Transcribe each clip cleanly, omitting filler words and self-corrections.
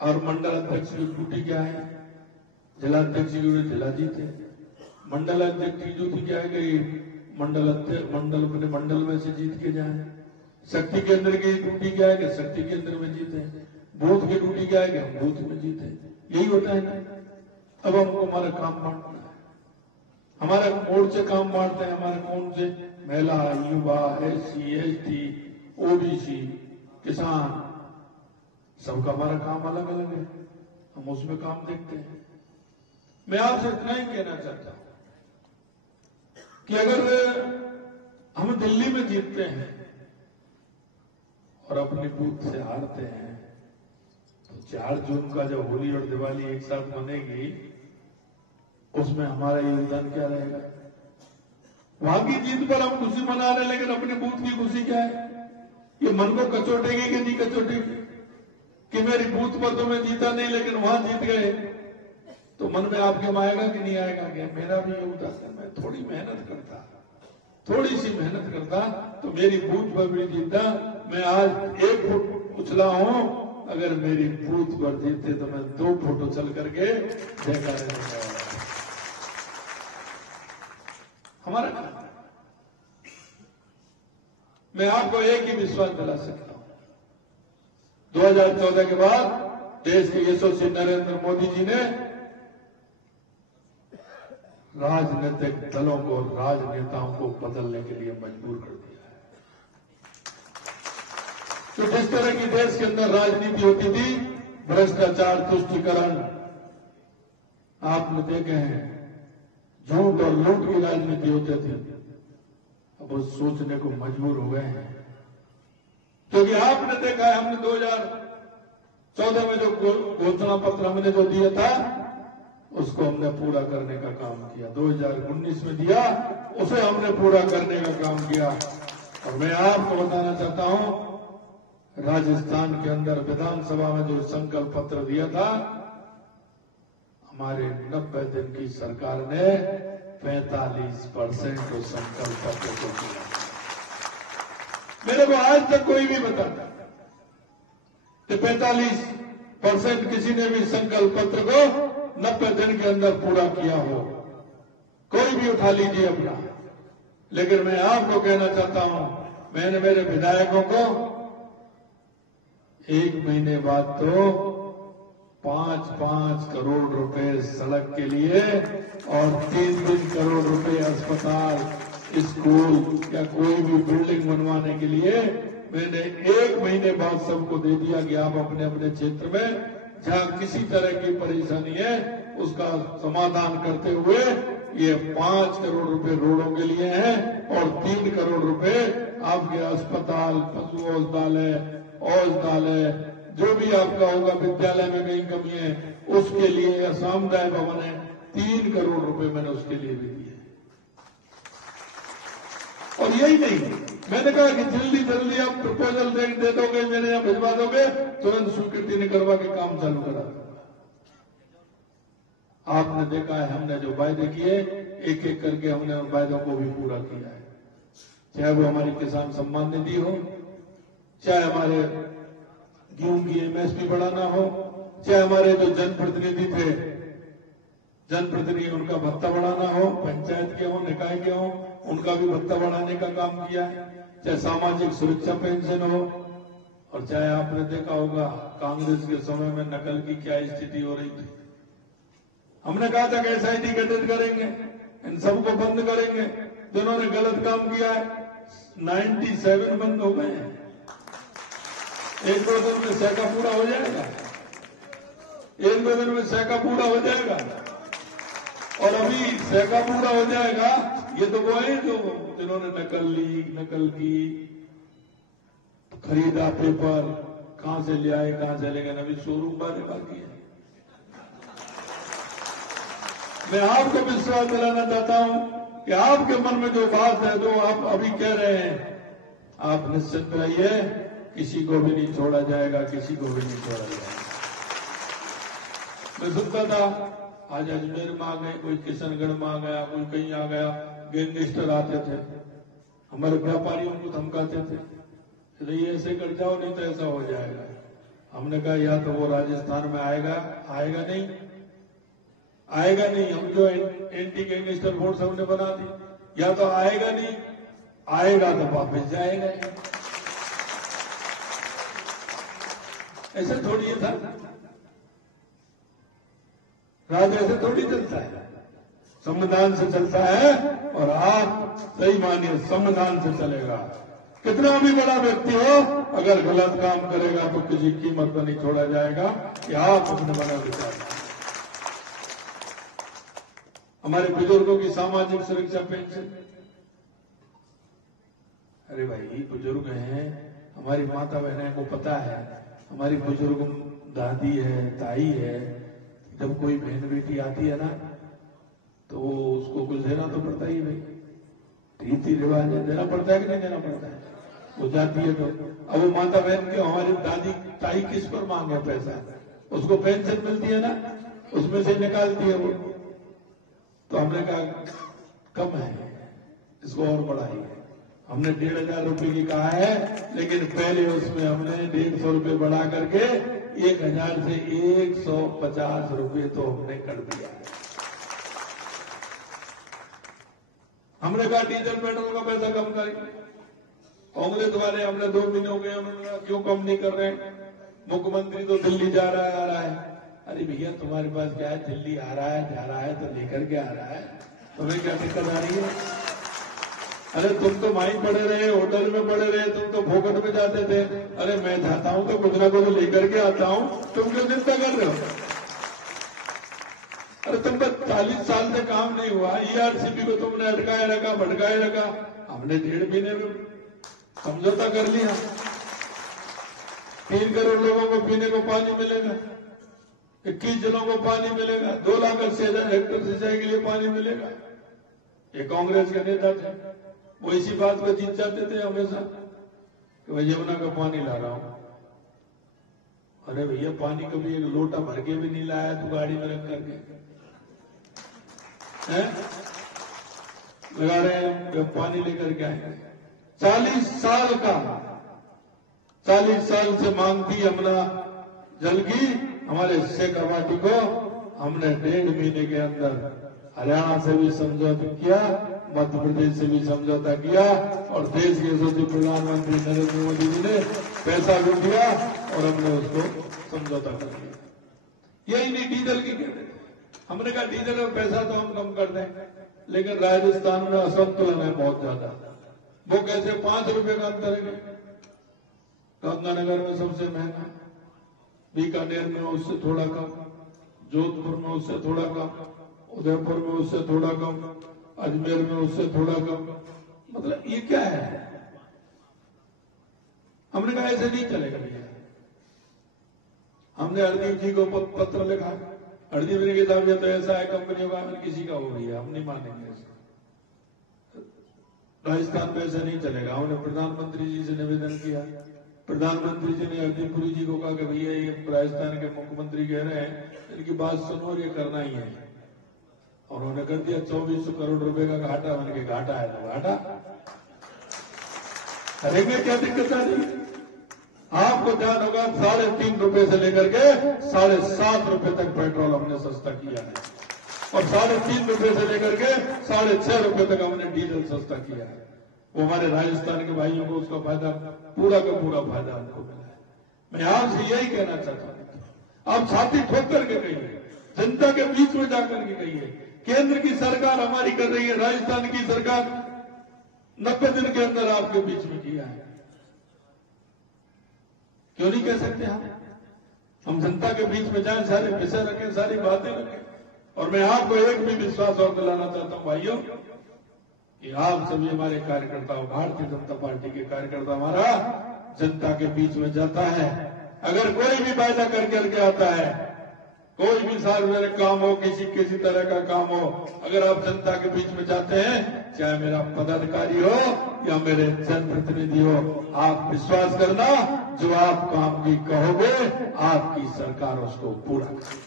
और मंडल अध्यक्ष की ड्यूटी क्या है? जिलाध्यक्ष की ड्यूटी जिला जीते। मंडल अध्यक्ष की ड्यूटी क्या है कि मंडल अपने मंडल में से जीत के जाए। शक्ति केंद्र की ड्यूटी क्या है कि शक्ति केंद्र में जीते। बूथ की ड्यूटी क्या है कि हम बूथ में जीते। यही होता है ना। अब हमको हमारा काम बांटना है। हमारे मोर्चे काम बांटते हैं। हमारे कौन से? महिला, युवा, SC, ST, OBC, किसान, सबका हमारा काम अलग अलग है। हम उसमें काम देखते हैं। मैं आपसे इतना ही कहना चाहता हूं कि अगर हम दिल्ली में जीतते हैं और अपने बूथ से हारते हैं तो 4 जून का जब होली और दिवाली एक साथ मनेगी उसमें हमारा योगदान क्या रहेगा? वहां की जीत पर हम खुशी मना रहे हैं, लेकिन अपने बूथ की खुशी क्या है? ये मन को कचोटेगी कि नहीं कचोटेगी कि मेरी बूथ पर तो मैं जीता नहीं लेकिन वहां जीत गए, तो मन में आपके में आएगा कि नहीं आएगा कि मेरा भी योगदान है। मैं थोड़ी मेहनत करता, थोड़ी सी मेहनत करता तो मेरी बूथ पर भी जीता। मैं आज 1 फुट उछला हूं, अगर मेरी बूथ पर जीते तो मैं 2 फुट उछल करके जयकारे लगाऊंगा। हमारा काम है। मैं आपको एक ही विश्वास दिला सकता हूं, 2014 के बाद देश के यशस्वी नरेंद्र मोदी जी ने राजनीतिक दलों को, राजनेताओं को बदलने के लिए मजबूर कर दिया है। तो जिस तरह की देश के अंदर राजनीति होती थी, भ्रष्टाचार, तुष्टीकरण, आपने देखे हैं, झूठ और लूट की राजनीति होती थी, अब वो सोचने को मजबूर हो गए हैं। क्योंकि आपने देखा है, हमने 2014 में जो घोषणा पत्र हमने जो दिया था उसको हमने पूरा करने का काम किया। 2019 में दिया उसे हमने पूरा करने का काम किया। और मैं आपको बताना चाहता हूं, राजस्थान के अंदर विधानसभा में जो संकल्प पत्र दिया था, हमारे 90 दिन की सरकार ने 45% उस संकल्प पत्र को किया। मेरे को आज तक कोई भी बताता कि 45% किसी ने भी संकल्प पत्र को 90 दिन के अंदर पूरा किया हो। कोई भी उठा लीजिए अपना। लेकिन मैं आपको कहना चाहता हूं, मैंने मेरे विधायकों को 1 महीने बाद तो 5-5 करोड़ रुपए सड़क के लिए और 3-3 करोड़ रुपए अस्पताल, स्कूल या कोई भी बिल्डिंग बनवाने के लिए मैंने 1 महीने बाद सबको दे दिया कि आप अपने अपने क्षेत्र में जहां किसी तरह की परेशानी है उसका समाधान करते हुए ये 5 करोड़ रुपए रोडों के लिए हैं और 3 करोड़ रुपए आपके अस्पताल, पशु औषधालय, जो भी आपका होगा, विद्यालय में कहीं कमी है उसके लिए, या सामुदायिक भवन है, 3 करोड़ रुपए मैंने उसके लिए भी दिए। और यही नहीं, मैंने कहा कि जल्दी आप प्रपोजल दे दोगे, मेरे यहां भिजवा दोगे, तुरंत स्वीकृति ने करवा के काम चालू करा दूंगा। आपने देखा है, हमने जो वायदे किए एक एक करके हमने उन वायदों को भी पूरा किया है। चाहे वो हमारी किसान सम्मान निधि हो, चाहे हमारे गेहूं की MSP बढ़ाना हो, चाहे हमारे जो जनप्रतिनिधि थे, जनप्रतिनिधि उनका भत्ता बढ़ाना हो, पंचायत के हो, निकाय के हो, उनका भी भत्ता बढ़ाने का काम किया है, चाहे सामाजिक सुरक्षा पेंशन हो, और चाहे आपने देखा होगा कांग्रेस के समय में नकल की क्या स्थिति हो रही थी। हमने कहा था कि SIT गठित करेंगे, इन सबको बंद करेंगे। जिन्होंने गलत काम किया है 97 बंद हो गए हैं। 1-2 दिन में सैका पूरा हो जाएगा, 1-2 दिन में सैका पूरा हो जाएगा। और अभी सैका पूरा हो जाएगा, ये तो वो है जो जिन्होंने नकल की, खरीदा पेपर, कहां से ले आए, कहां से लेंगे, अभी शोरूम बाकी है। मैं आपको विश्वास दिलाना चाहता हूं कि आपके मन में जो बात है, जो आप अभी कह रहे हैं, आप निश्चित रहिए, किसी को भी नहीं छोड़ा जाएगा, किसी को भी नहीं छोड़ा जाएगा। मैं सुनता था आज अजमेर में आ गए, कोई किशनगढ़ में आ गया, कोई कहीं आ गया, गैंगस्टर आते थे, हमारे व्यापारियों को धमकाते थे, ये ऐसे कर जाओ नहीं तो ऐसा हो जाएगा। हमने कहा या तो वो राजस्थान में आएगा नहीं, हम जो एंटी गैंगस्टर फोर्स हमने बना दी, या तो आएगा नहीं, आएगा तो वापस जाएगा। ऐसे थोड़ी है था राज, ऐसे थोड़ी चलता है, संविधान से चलता है। और आप सही मानिए संविधान से चलेगा। कितना भी बड़ा व्यक्ति हो, अगर गलत काम करेगा तो किसी कीमत पर नहीं छोड़ा जाएगा। कि आप अपने मना विचार। हमारे बुजुर्गों की सामाजिक सुरक्षा पेंशन, अरे भाई बुजुर्ग हैं, हमारी माता बहनें को पता है, हमारी बुजुर्ग दादी है, ताई है, जब कोई बहन बेटी आती है ना तो उसको कुछ देना तो पड़ता ही भाई, रीति रिवाज है, देना पड़ता है कि नहीं देना पड़ता है। वो जाती है तो अब वो माता बहन के, हमारी दादी ताई किस पर मांगे पैसा, उसको पेंशन मिलती है ना, उसमें से निकालती है वो। तो हमने कहा कम है, इसको और बढ़ाइए। हमने 1,500 रुपए की कहा है, लेकिन पहले उसमें हमने 150 रुपए बढ़ा करके 1,000 से 150 रुपए तो हमने कर दिया है। हमने कहा डीजल पेट्रोल का पैसा कम करेंगे। कांग्रेस वाले हमने 2 महीने हो गए, उन्होंने क्यों कम नहीं कर रहे हैं, मुख्यमंत्री तो दिल्ली जा रहा है, आ रहा है। अरे भैया तुम्हारे पास क्या है, दिल्ली आ रहा है, जा रहा है तो लेकर के आ रहा है, तुम्हें क्या दिक्कत आ रही है। अरे तुम तो वहीं पड़े रहे, होटल में पड़े रहे, तुम तो फोकट में जाते थे। अरे मैं जाता हूं तो कुछ ना कुछ लेकर के आता हूं, तुम क्यों चिंता कर रहे हो। अरे तुमका 40 साल से काम नहीं हुआ, ईआरसीबी को तुमने अटकाए रखा, भटकाए रखा। हमने 1.5 महीने में समझौता कर लिया, 3 करोड़ लोगों को पीने को पानी मिलेगा, 21 जिलों को पानी मिलेगा, 2,80,000 हेक्टेयर सिंचाई के लिए पानी मिलेगा। ये कांग्रेस के नेता थे, वो इसी बात पर जीत जाते थे हमेशा कि मैं यमुना का पानी ला रहा हूं। अरे भैया पानी कभी एक लोटा भर के भी नहीं लाया तो गाड़ी में रख करके लगा रहे हैं, पानी लेकर के आएंगे। 40 साल से मांगती यमुना जल की हमारे शेखावाटी को हमने 1.5 महीने के अंदर हरियाणा से भी समझौता किया, मध्य प्रदेश से भी समझौता किया, और देश के यशस्वी प्रधानमंत्री नरेंद्र मोदी जी ने पैसा भी दिया और हमने उसको समझौता कर दिया। यही नहीं डीजल की कहते थे, हमने कहा डीजल में पैसा तो हम कम कर दें, लेकिन राजस्थान में असंतुलन है बहुत ज्यादा। वो कैसे 5 रुपए का अंतर है, गंगानगर में सबसे महंगा, बीकानेर में उससे थोड़ा कम, जोधपुर में उससे थोड़ा कम, उदयपुर में उससे थोड़ा कम, अजमेर में उससे थोड़ा कम। मतलब ये क्या है। हमने कहा ऐसे नहीं चलेगा भैया। हमने हरदीप जी को पत्र लिखा, हरदीप जी के साहब ये तो ऐसा है कंपनियों का, किसी का हो भैया, हम नहीं मानेंगे ऐसा, राजस्थान में ऐसा नहीं चलेगा। हमने प्रधानमंत्री जी से निवेदन किया, प्रधानमंत्री जी ने हरदीप पुरी जी को कहा कि भैया ये राजस्थान के मुख्यमंत्री कह रहे हैं, इनकी बात सुनो, ये करना ही है। और उन्होंने कर दिया 2400 करोड़ रुपए का घाटा। मैंने कहा घाटा है तो घाटा करेंगे, क्या दिक्कत आ रही है। आपको ध्यान होगा 3.5 रुपए से लेकर के 7.5 रुपए तक पेट्रोल हमने सस्ता किया है, और 3.5 रुपए से लेकर के 6.5 रुपए तक हमने डीजल सस्ता किया है। वो हमारे राजस्थान के भाइयों को उसका फायदा, पूरा का पूरा फायदा हमको मिला है। मैं आपसे यही कहना चाहता हूं, आप छाती ठोक करके कहिए, जनता के बीच में जाकर के कहिए, केंद्र की सरकार हमारी कर रही है, राजस्थान की सरकार 90 दिन के अंदर आपके बीच में किया है। क्यों नहीं कह सकते हम जनता के बीच में जाएं, सारे विषय रखें, सारी बातें रखें। और मैं आपको एक भी विश्वास और दिलाना चाहता हूं भाइयों, कि आप सभी हमारे कार्यकर्ता, भारतीय जनता पार्टी के कार्यकर्ता हमारा जनता के बीच में जाता है। अगर कोई भी वायदा करके आता है, कोई भी सार्वजनिक काम हो, किसी तरह का काम हो, अगर आप जनता के बीच में जाते हैं, चाहे मेरा पदाधिकारी हो या मेरे जनप्रतिनिधि हो, आप विश्वास करना, जो आप काम की कहोगे आपकी सरकार उसको पूरा करेगी।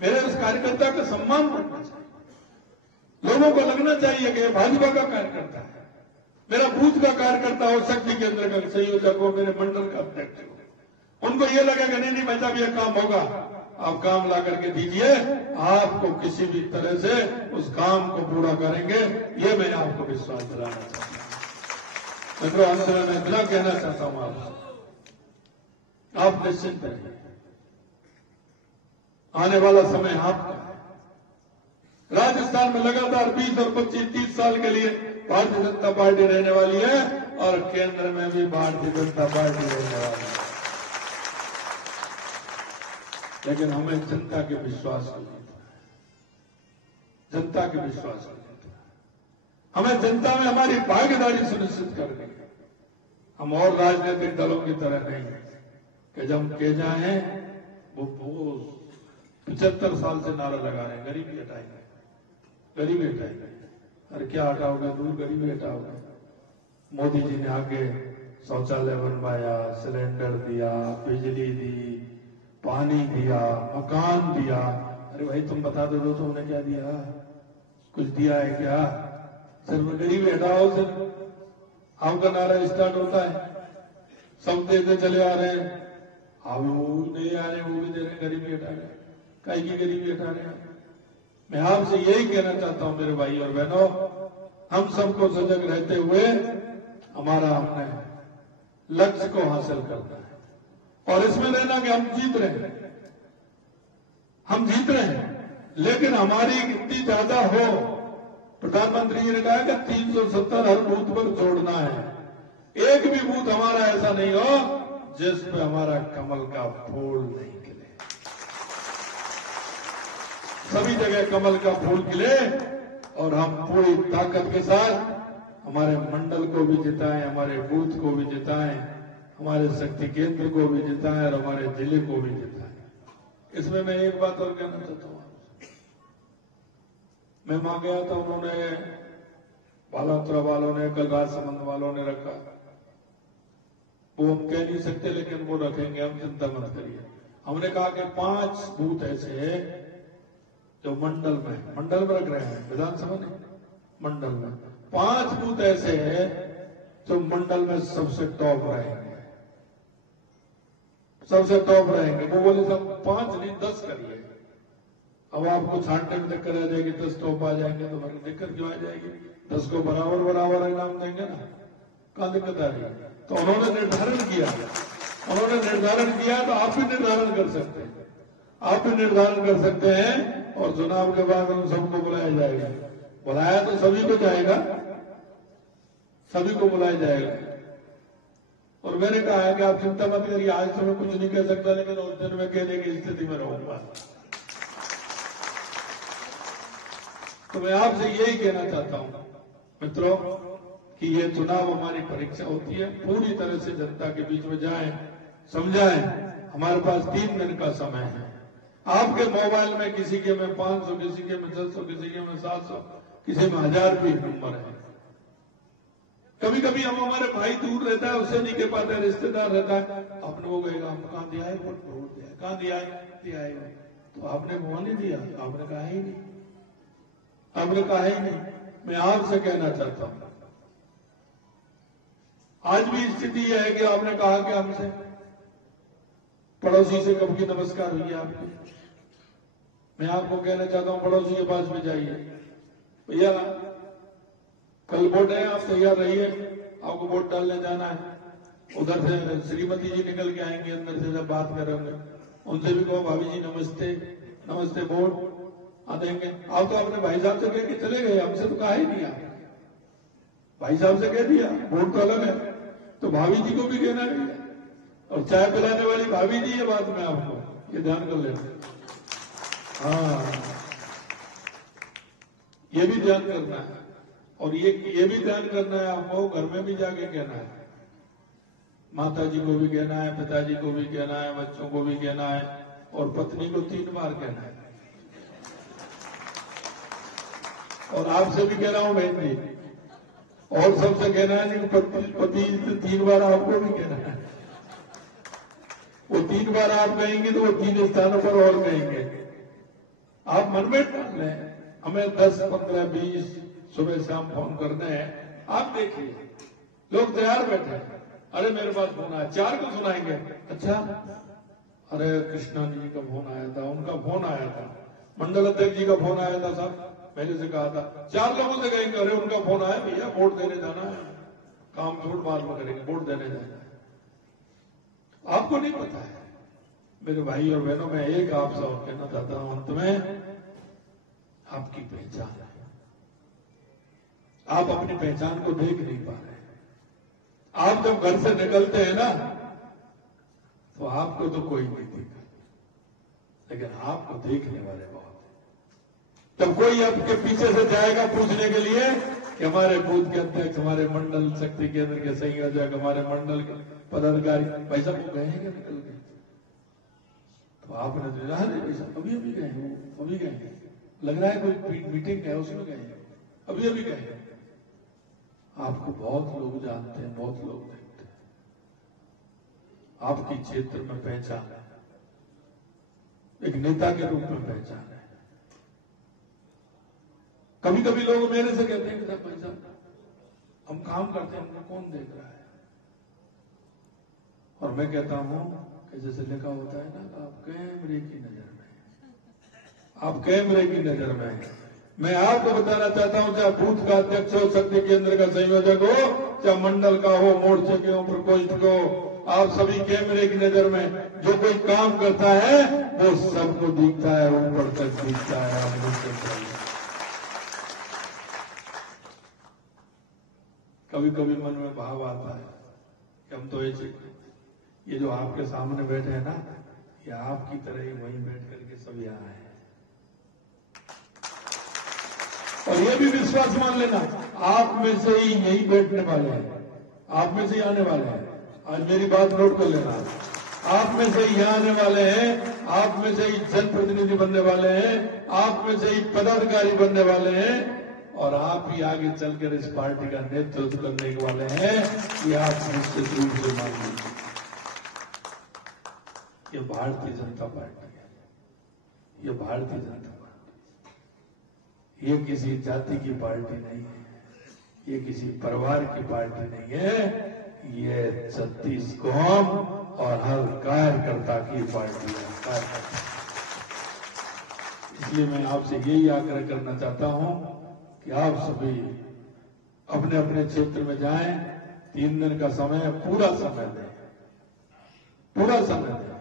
मेरे उस कार्यकर्ता का सम्मान करना चाहिए, लोगों को लगना चाहिए कि भाजपा का कार्यकर्ता है, मेरा बूथ का कार्यकर्ता हो, शक्ति केंद्र का संयोजक हो, मेरे मंडल का अध्यक्ष हो, उनको ये लगेगा नहीं भाई साहब ये काम होगा, आप काम ला करके दीजिए, आपको किसी भी तरह से उस काम को पूरा करेंगे, ये मैं आपको विश्वास दिलाना चाहता हूं। मित्रों, अंत में मैं इतना कहना चाहता हूं आपसे, आप निश्चिंत रहिए, आने वाला समय आपका है। राजस्थान में लगातार 20 और 25, 30 साल के लिए भारतीय जनता पार्टी रहने वाली है और केंद्र में भी भारतीय जनता पार्टी रहने वाली है, लेकिन हमें जनता के विश्वास को जीतना है, जनता के विश्वास को जीतना है। हमें जनता में हमारी भागीदारी सुनिश्चित करनी है। हम और राजनीतिक दलों की तरह नहीं है कि जब हम कह जाए वो 75 साल से नारा लगा रहे हैं गरीबी हटाएंगे, गरीबी हटाएंगे। अरे क्या हटाओगे, दूर गरीबी हटाओगे। मोदी जी ने आके शौचालय बनवाया, सिलेंडर दिया, बिजली दी, पानी दिया, मकान दिया। अरे भाई तुम बता दो तो उन्हें क्या दिया, कुछ दिया है क्या? सिर्फ गरीबी हटाओ, सिर्फ आपका नारा स्टार्ट होता है, सब देते चले आ रहे हैं, अब वो नहीं आ रहे, वो भी दे रहे, गरीबी हटा रहे, कहीं की गरीबी हटा रहे हैं। मैं आपसे यही कहना चाहता हूं मेरे भाई और बहनों, हम सबको सजग रहते हुए हमारा अपने लक्ष्य को हासिल करना है और इसमें रहना कि हम जीत रहे हैं, हम जीत रहे हैं, लेकिन हमारी इतनी ज्यादा हो। प्रधानमंत्री जी ने कहा कि 370 हर बूथ पर जोड़ना है, एक भी बूथ हमारा ऐसा नहीं हो जिस पे हमारा कमल का फूल नहीं खिले। सभी जगह कमल का फूल खिले और हम पूरी ताकत के साथ हमारे मंडल को भी जिताएं, हमारे बूथ को भी जिताएं, हमारे शक्ति केंद्र को भी जिताएं और हमारे जिले को भी जिताएं। इसमें मैं एक बात और कहना चाहता हूं, मैं वहां गया था, उन्होंने बालात्रा वालों ने, कल राजसमंद वालों ने रखा, वो हम कह नहीं सकते लेकिन वो रखेंगे, हम चिंता मत करिए। हमने कहा कि 5 बूथ ऐसे हैं जो मंडल में रख रहे हैं, विधानसभा नहीं, मंडल में 5 बूथ ऐसे हैं जो मंडल में सबसे टॉप रहेंगे, सबसे टॉप रहेंगे। वो बोले सब 5 नहीं 10 करिए। अब आपको छांटने में दिक्कत आ जाएगी, 10 टॉप आ जाएंगे तो फिर दिक्कत क्यों आ जाएगी? 10 को बराबर इनाम देंगे ना, कहां दिक्कत आ रही है? तो उन्होंने निर्धारण किया तो आप भी निर्धारण कर सकते हैं, आप भी निर्धारण कर सकते हैं और चुनाव के बाद हम सबको बुलाया जाएगा। बुलाया तो सभी को जाएगा, सभी को बुलाया जाएगा। और मैंने कहा है कि आप चिंता मत करिए, आज तो मैं कुछ नहीं कह सकता, लेकिन उस दिन में कहने की स्थिति में रहूंगा। तो मैं आपसे यही कहना चाहता हूं मित्रों कि ये चुनाव हमारी परीक्षा होती है, पूरी तरह से जनता के बीच में जाएं, समझाएं। हमारे पास 3 दिन का समय है। आपके मोबाइल में किसी के में 500, किसी के में 600, किसी के में 700, किसी में 1000 भी नंबर है। कभी कभी हम, हमारे भाई दूर रहता है, उससे नहीं कह पाते, रिश्तेदार रहता है, आपने वो कहेगा हम कहां दिया है, वोट दिया है, कहां दिया है, तो आपने वो नहीं दिया, आपने कहा ही नहीं, आपने कहा ही नहीं। मैं आपसे कहना चाहता हूं, आज भी स्थिति यह है कि आपने कहा कि हमसे पड़ोसी से कब की नमस्कार हुई है आपकी। मैं आपको कहना चाहता हूं, पड़ोसी के पास में जाइए, भैया कल वोट है, आप तैयार रहिए, आपको वोट डालने जाना है। उधर से श्रीमती जी निकल के आएंगे, अंदर से जब बात करेंगे उनसे भी कहो भाभी जी नमस्ते, नमस्ते, वोट आ देंगे। आप तो अपने भाई साहब से कह के चले गए, हमसे तो कहा ही नहीं, आप भाई साहब से कह दिया, वोट तो अलग है, तो भाभी जी को भी कहना है, और चाय पिलाने वाली भाभी जी है बात में, आपको ये ध्यान कर लेना। हाँ, ये भी ध्यान करना है, और ये भी ध्यान करना है आपको, घर में भी जाके कहना है, माता जी को भी कहना है, पिताजी को भी कहना है, बच्चों को भी कहना है, और पत्नी को 3 बार कहना है। और आपसे भी कह रहा हूं बहन जी, और सबसे कहना है कि पति 3 बार आपको भी कहना है। वो 3 बार आप कहेंगे तो वो 3 स्थानों पर और कहेंगे। आप मन में डाल लें, हमें 10, 15, 20 सुबह शाम फोन करने हैं, आप देखिए लोग तैयार बैठे हैं। अरे मेरे पास फोन आया, 4 को सुनाएंगे। अच्छा, अरे कृष्णा जी का फोन आया था, उनका फोन आया था, मंडल अध्यक्ष जी का फोन आया था, साहब मैंने से कहा था। 4 लोगों से कहेंगे अरे उनका फोन आया भैया, वोट देने जाना है, काम छोड़ बाद में करेंगे, वोट देने जाना है। आपको नहीं पता है। मेरे भाई और बहनों, मैं एक आपसे और कहना चाहता हूं अंत में, आपकी पहचान है। आप अपनी पहचान को देख नहीं पा रहे। आप जब घर से निकलते हैं ना, तो आपको तो कोई नहीं देखा, लेकिन आपको देखने वाले बहुत हैं। जब कोई आपके पीछे से जाएगा पूछने के लिए कि हमारे बूथ के अध्यक्ष, हमारे मंडल शक्ति केंद्र के संयोजक, हमारे मंडल के पदाधिकारी, भाई साहब वो गए हैं क्या निकल गए? तो आपने तो भाई साहब अभी अभी गए हैं, वो अभी गए हैं, लग रहा है कोई मीटिंग है उसमें गए हैं, अभी अभी गए हैं। आपको बहुत लोग जानते हैं, बहुत लोग देखते हैं। आपकी क्षेत्र में पहचान है, एक नेता के रूप में पहचान है। कभी कभी लोग मेरे से कहते हैं कि साहब भाई साहब हम काम करते हैं, हमको कौन देख रहा है? और मैं कहता हूं कि जैसे लिखा होता है ना, आप कैमरे की नजर में, आप कैमरे की नजर में हैं। मैं आपको बताना चाहता हूं, चाहे बूथ का अध्यक्ष हो, शक्ति केंद्र का संयोजक हो, चाहे मंडल का हो, मोर्चे के हो, प्रकोष्ठ को, आप सभी कैमरे की नजर में। जो कोई काम करता है वो सबको दिखता है, ऊपर तक दिखता है। आप मुझसे कभी कभी मन में भाव आता है कि हम तो ये जो आपके सामने बैठे हैं ना, ये आपकी तरह ही वहीं बैठ करके सब यहाँ है। और ये भी विश्वास मान लेना, आप में से ही यही बैठने वाले हैं, आप में से ही आने वाले हैं। आज मेरी बात नोट कर लेना, आप में से ही यहाँ आने वाले हैं, आप में से ही जनप्रतिनिधि बनने वाले हैं, आप में से ही पदाधिकारी बनने वाले हैं, और आप ही आगे चलकर इस पार्टी का नेतृत्व करने वाले हैं। ये आप निश्चित रूप से मान लीजिए। ये भारतीय जनता पार्टी है, ये भारतीय जनता पार्टी, ये किसी जाति की पार्टी नहीं है, ये किसी परिवार की पार्टी नहीं है, ये 36 कौम और हर कार्यकर्ता की पार्टी है। इसलिए मैं आपसे यही आग्रह करना चाहता हूं कि आप सभी अपने अपने क्षेत्र में जाएं, 3 दिन का समय, पूरा समय दें, पूरा समय दें।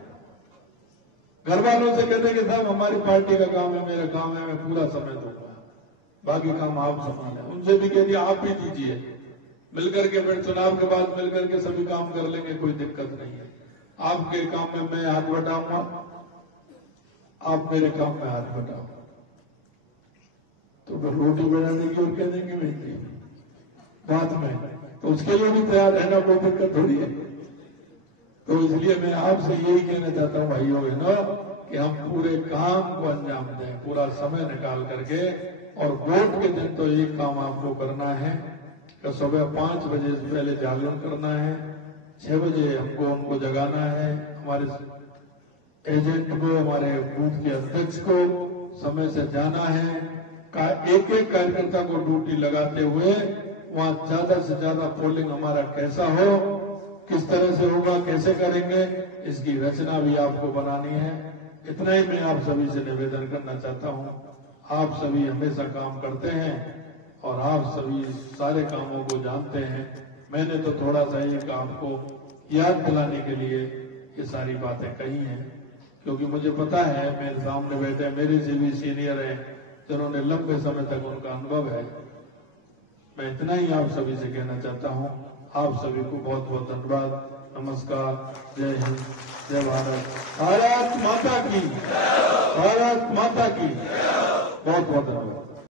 घर वालों से कहते हैं कि साहब हमारी पार्टी का काम है, मेरा काम है, मैं पूरा समय दूंगा, बाकी काम आप संभालें। उनसे भी कह दिया आप भी दीजिए, मिलकर के फिर चुनाव के बाद मिलकर के सभी काम कर लेंगे, कोई दिक्कत नहीं है। आपके काम में मैं हाथ बटाऊंगा, आप मेरे काम में हाथ बटाओ, तो फिर रोटी बनाने की और कह देंगे भाई बात में, तो उसके लिए भी तैयार रहना, कोई दिक्कत थोड़ी है। तो इसलिए मैं आपसे यही कहना चाहता हूं भाइयों बहनों कि हम पूरे काम को अंजाम दें, पूरा समय निकाल करके। और वोट के दिन तो एक काम आपको करना है कि सुबह 5 बजे से पहले जागरण करना है, 6 बजे हमको उनको जगाना है, हमारे एजेंट को, हमारे बूथ के अध्यक्ष को समय से जाना है, एक एक कार्यकर्ता को ड्यूटी लगाते हुए वहां ज्यादा से ज्यादा पोलिंग हमारा कैसा हो, किस तरह से होगा, कैसे करेंगे, इसकी रचना भी आपको बनानी है। इतना ही मैं आप सभी से निवेदन करना चाहता हूं। आप सभी हमेशा काम करते हैं और आप सभी सारे कामों को जानते हैं। मैंने तो थोड़ा सा एक आपको याद दिलाने के लिए ये सारी बातें कही हैं, क्योंकि मुझे पता है मेरे सामने बैठे मेरे से भी सीनियर हैं, जिन्होंने लंबे समय तक उनका अनुभव है। मैं इतना ही आप सभी से कहना चाहता हूं। आप सभी को बहुत बहुत धन्यवाद। नमस्कार, जय हिंद, जय भारत, भारत माता की, भारत माता की। बहुत बहुत धन्यवाद।